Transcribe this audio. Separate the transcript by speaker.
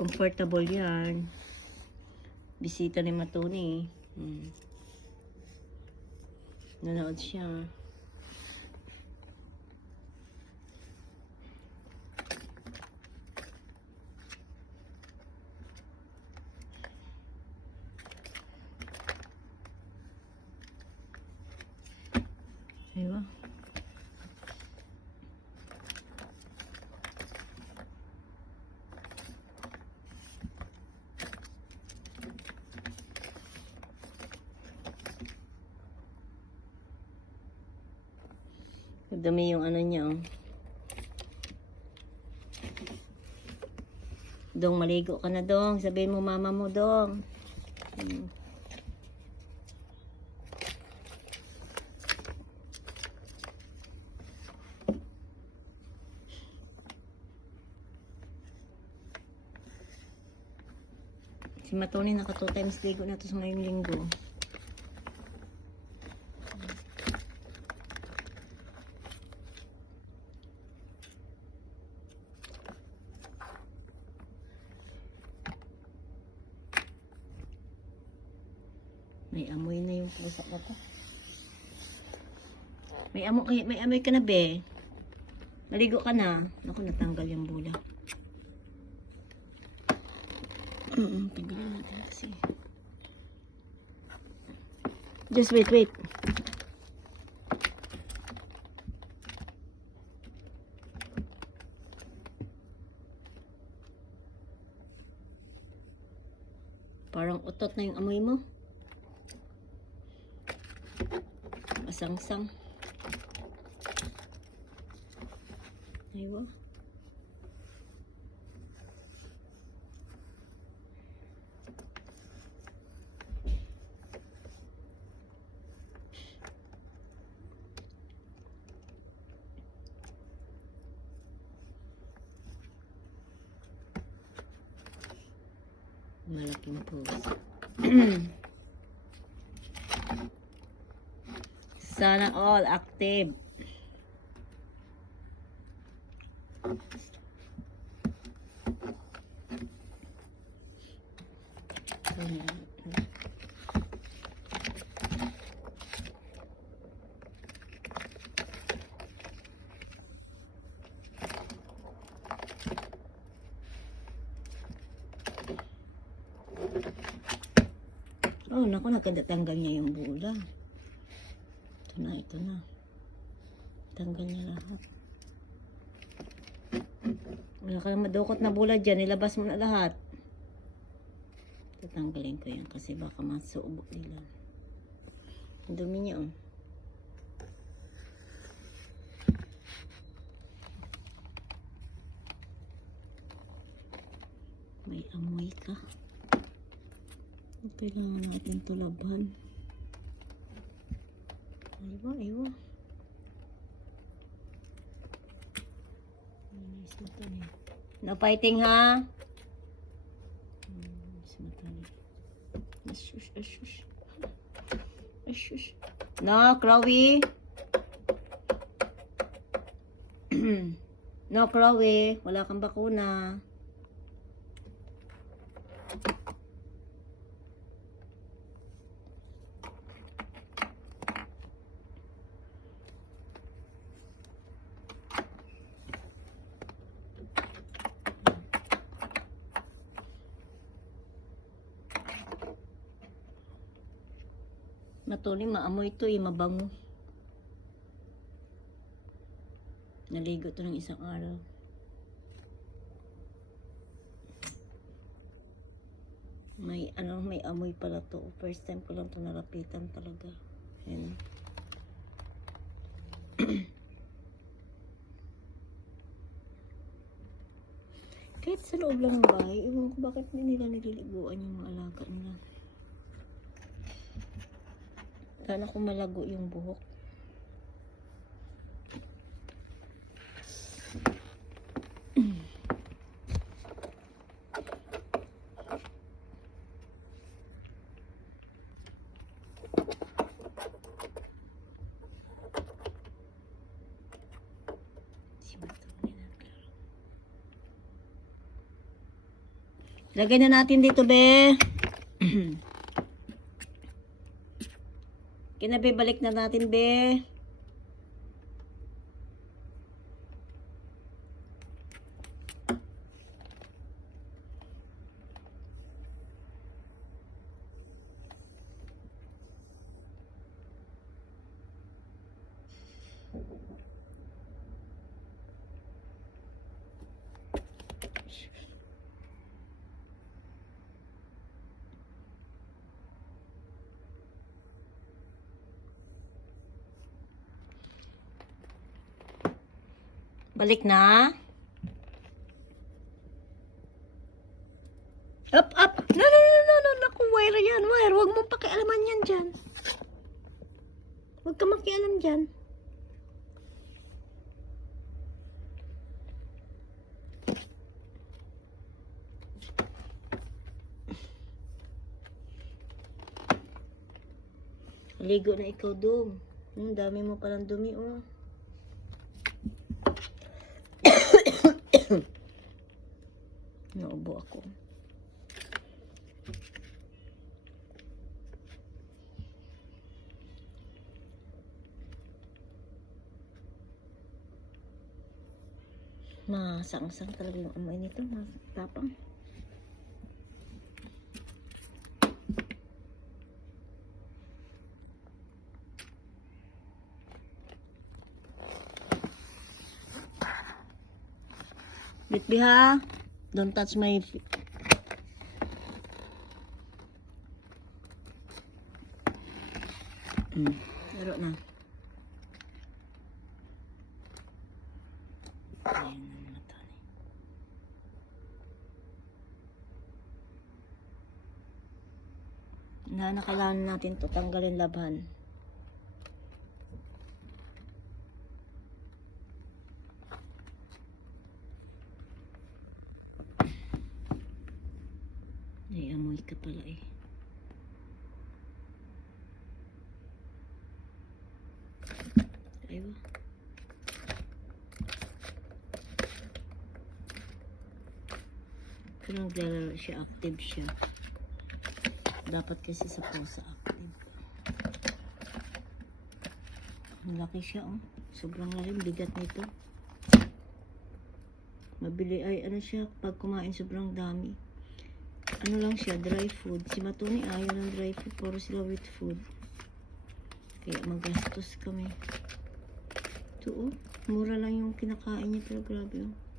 Speaker 1: Comfortable yan. Bisita ni Matuni. Hmm. Nanood siya. Dumi yung ano niya, oh. Dong, maligo ka na, Dong. Sabihin mo mama mo, Dong. Hmm. Si Matoni naka two times ligo na to sa ngayong linggo. May amoy na yung pusak na to. May amoy, may amoy ka na, be. Maligo ka na. Naku, natanggal yung bula. Mm, tanggalin natin kasi. Just wait, wait. Parang utot na yung amoy mo. ở sẵn xong hay quá malaking pose. Sana all active. Oh, naku, nagkadatanggal niya yung bula. Ito na, ito na. Tanggal niya lahat. Wala kang madukot na bula dyan. Ilabas mo na lahat. Tatanggalin ko yan kasi baka masubo nila. Ang dumi niya, oh. May amoy ka. Kailangan natin ito laban. To eh. No fighting ha? Ashush, ashush. Ashush. No, Chloe. no, Chloe. Wala kang bakuna. Matuloy, maamoy ito eh, mabango. Naligo to ng isang araw. May ano, may amoy pala to. First time ko lang to nalapitan talaga. Ayan. Kahit sa loob lang ng bahay, ewan ko bakit hindi nila nililiguan yung mga alaga nila. Sana ko malago yung buhok. Lagay na natin dito, be. Kinabe, balik na natin, be. Balik na. Up, up. No, no, no, no, no. Naku, wire yan, wire. Huwag mong pakialaman yan dyan. Huwag ka makialam dyan. Ligo na ikaw, Dum. Ang dami mo palang dumi, oh. Naubo ako. Masang-sang talaga yung amoy nito. Matapang. Bitbi ha. Don't touch my. Hmm. Laro na. Ayan na mga. Na, na kailangan natin to tanggalin laban. Ay, amoy ka pala eh. Aywa. Pero naglalaro siya, active siya. Dapat kasi sa pusa active. Ang laki siya oh. Sobrang laki, bigat nito. Mabili ay ano siya, pag kumain sobrang dami ano lang siya, dry food. Si Matuni ayaw ng dry food, puro sila with food. Kaya magastos kami. Ito oh, mura lang yung kinakain niya, pero grabe oh.